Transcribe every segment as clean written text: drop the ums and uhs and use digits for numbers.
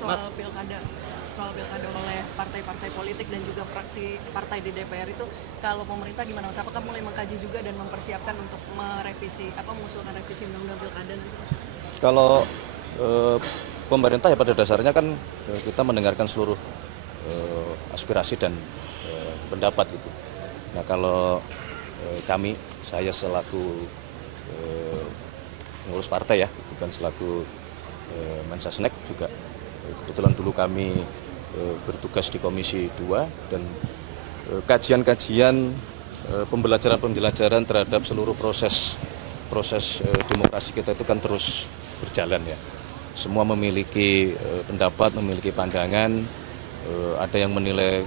soal pilkada oleh partai-partai politik dan juga fraksi partai di DPR itu, kalau pemerintah gimana Mas? Apakah mulai mengkaji juga dan mempersiapkan untuk mengusulkan revisi undang-undang pilkada nanti? Kalau pemerintah ya pada dasarnya kan kita mendengarkan seluruh aspirasi dan pendapat gitu. Nah kalau saya selaku pengurus partai ya, bukan selaku Mensesnek juga. Kebetulan dulu kami bertugas di Komisi 2 dan kajian-kajian pembelajaran terhadap seluruh proses demokrasi kita itu kan terus berjalan ya. Semua memiliki pendapat, memiliki pandangan, ada yang menilai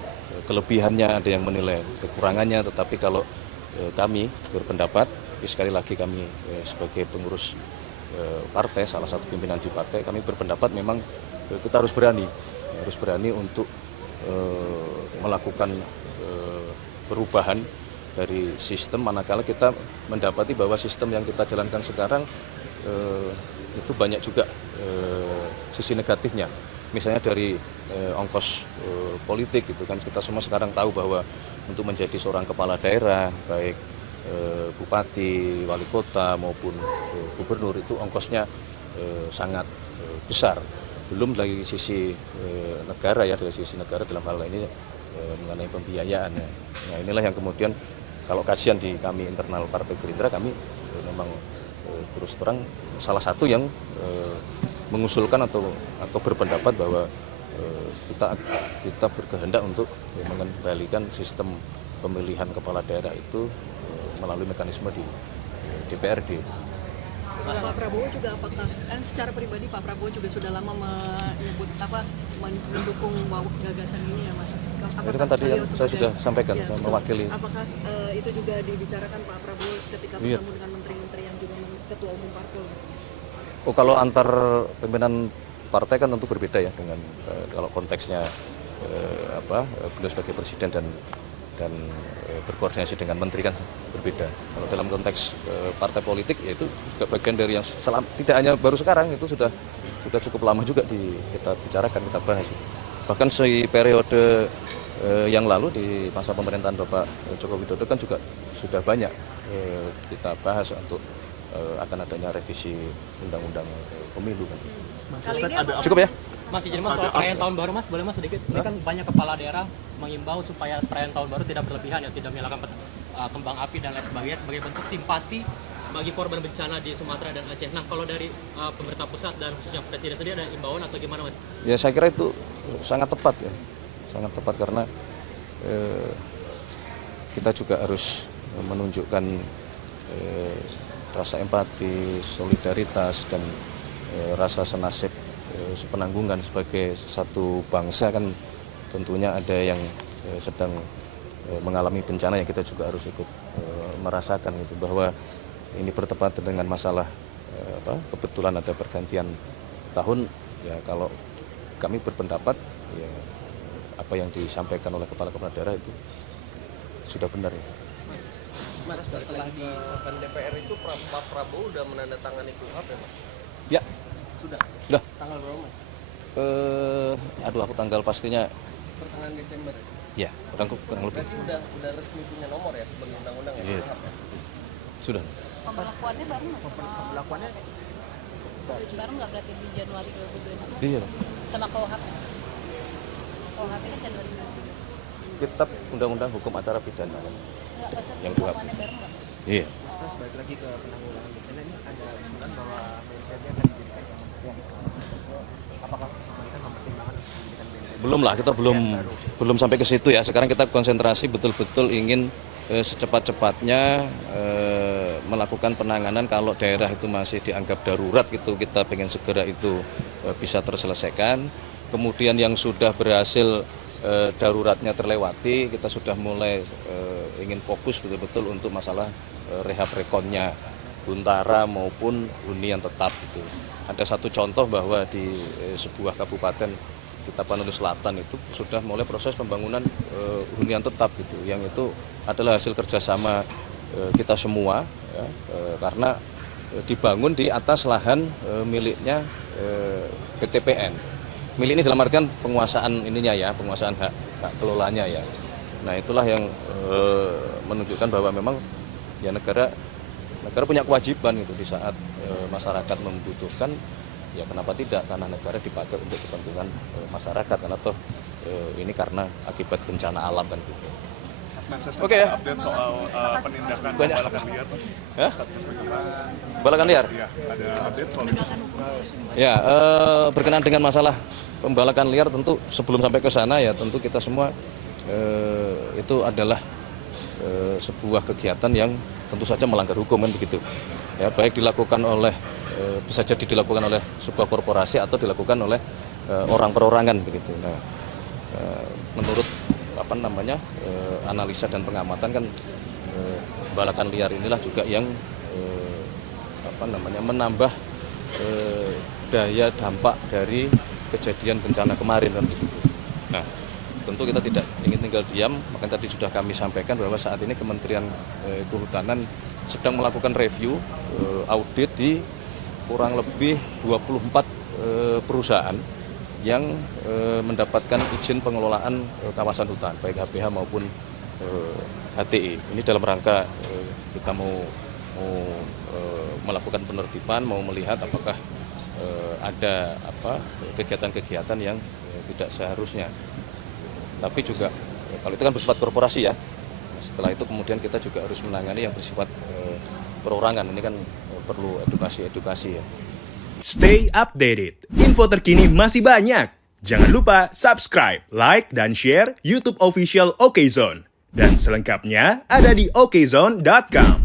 kelebihannya, ada yang menilai kekurangannya, tetapi kalau kami berpendapat, sekali lagi kami sebagai pengurus partai, salah satu pimpinan di partai, kami berpendapat memang kita harus berani untuk melakukan perubahan dari sistem, manakala kita mendapati bahwa sistem yang kita jalankan sekarang itu banyak juga sisi negatifnya. Misalnya dari ongkos politik gitu kan, kita semua sekarang tahu bahwa untuk menjadi seorang kepala daerah, baik bupati, wali kota maupun gubernur itu ongkosnya sangat besar. Belum dari sisi negara ya, dari sisi negara dalam hal ini mengenai pembiayaan. Nah inilah yang kemudian kalau kajian di kami internal Partai Gerindra, kami memang terus terang salah satu yang mengusulkan atau berpendapat bahwa kita berkehendak untuk mengembalikan sistem pemilihan kepala daerah itu melalui mekanisme di DPRD. Pak Prabowo juga apakah secara pribadi Pak Prabowo juga sudah lama mendukung gagasan ini ya Mas? Itu kan tadi saya sudah sampaikan, saya mewakili. Apakah itu juga dibicarakan Pak Prabowo ketika bertemu dengan menteri-menteri yang juga ketua umum parpol? Oh, kalau antar pimpinan partai kan tentu berbeda ya dengan kalau konteksnya beliau sebagai presiden dan berkoordinasi dengan menteri kan berbeda. Kalau dalam konteks partai politik ya itu juga bagian dari yang tidak hanya baru sekarang, itu sudah cukup lama juga kita bicarakan, kita bahas. Bahkan si periode yang lalu di masa pemerintahan Bapak Joko Widodo kan juga sudah banyak kita bahas untuk akan adanya revisi undang-undang pemilu kan. Cukup ya? Mas izin Mas, soal perayaan tahun baru Mas, boleh Mas sedikit? Ini kan banyak kepala daerah mengimbau supaya perayaan tahun baru tidak berlebihan ya, tidak menyalakan kembang api dan lain sebagainya sebagai bentuk simpati bagi korban bencana di Sumatera dan Aceh. Nah kalau dari pemerintah pusat dan khususnya Presiden sendiri ada imbauan atau gimana Mas? Ya saya kira itu sangat tepat ya, sangat tepat karena kita juga harus menunjukkan rasa empati, solidaritas dan rasa senasib sepenanggungan sebagai satu bangsa kan tentunya ada yang sedang mengalami bencana yang kita juga harus ikut merasakan gitu, bahwa ini bertepatan dengan masalah kebetulan ada pergantian tahun ya. Kalau kami berpendapat ya apa yang disampaikan oleh kepala-kepala daerah itu sudah benar ya. Mas, setelah disahkan DPR itu Pak Prabowo udah menandatangani KUHP ya Mas? Ya. Sudah? Tanggal berapa Mas? Aku tanggal pastinya pertengahan Desember. ya, kurang lebih. Berarti udah resmi punya nomor ya sebagai undang-undang ya? Iya. Sudah. Pemberlakuannya baru nggak? Pemberlakuannya Baru nggak berarti di Januari 2024? Iya. Sama KUHP? KUHP kan Januari 2024. Kitab Undang-Undang Hukum Acara Pidana. Nggak, maksudnya Yang pemberlakuannya baru nggak? Iya. Terus balik lagi ke penanggulangan bencana, ini ada usulan bahwa BNPB akan dijadikan kementerian. Apakah pemerintah mempertimbangkan untuk menjadikan BNPB? Belum lah, kita belum sampai ke situ ya. Sekarang kita konsentrasi betul-betul ingin secepat-cepatnya melakukan penanganan. Kalau daerah itu masih dianggap darurat gitu, kita pengen segera itu bisa terselesaikan. Kemudian yang sudah berhasil daruratnya terlewati, kita sudah mulai ingin fokus betul-betul untuk masalah rehab rekonnya Buntara maupun hunian tetap gitu. Ada satu contoh bahwa di sebuah kabupaten di Tapanuli Selatan itu sudah mulai proses pembangunan hunian tetap gitu, yang itu adalah hasil kerjasama kita semua ya, karena dibangun di atas lahan miliknya PTPN. Milik ini dalam artian penguasaan ininya ya, penguasaan hak kelolanya ya. Nah itulah yang menunjukkan bahwa memang ya negara punya kewajiban itu di saat masyarakat membutuhkan, ya kenapa tidak, karena negara dipakai untuk kepentingan masyarakat, karena toh ini karena akibat bencana alam kan gitu. Oke ya. Update soal penindakan Banyak. pembalakan liar, Mas. Hah? Satgas bagaimana? Balakan liar? Iya, ada update soal itu. Penegakan hukum terus. Ya, berkenaan dengan masalah pembalakan liar tentu sebelum sampai ke sana ya tentu kita semua itu adalah sebuah kegiatan yang tentu saja melanggar hukum kan begitu. Ya, baik dilakukan oleh bisa jadi dilakukan oleh sebuah korporasi atau dilakukan oleh orang perorangan begitu. Nah, menurut analisa dan pengamatan kan pembalakan liar inilah juga yang menambah daya dampak dari kejadian bencana kemarin kan begitu. Nah, tentu kita tidak ingin tinggal diam, makanya tadi sudah kami sampaikan bahwa saat ini Kementerian Kehutanan sedang melakukan review audit di kurang lebih 24 perusahaan yang mendapatkan izin pengelolaan kawasan hutan, baik HPH maupun HTI. Ini dalam rangka kita mau melakukan penertiban, mau melihat apakah ada kegiatan-kegiatan yang tidak seharusnya. Tapi juga kalau itu kan bersifat korporasi ya. Setelah itu kemudian kita juga harus menangani yang bersifat perorangan. Ini kan perlu edukasi ya. Stay updated. Info terkini masih banyak. Jangan lupa subscribe, like, dan share YouTube official OKZone. Dan selengkapnya ada di okezone.com.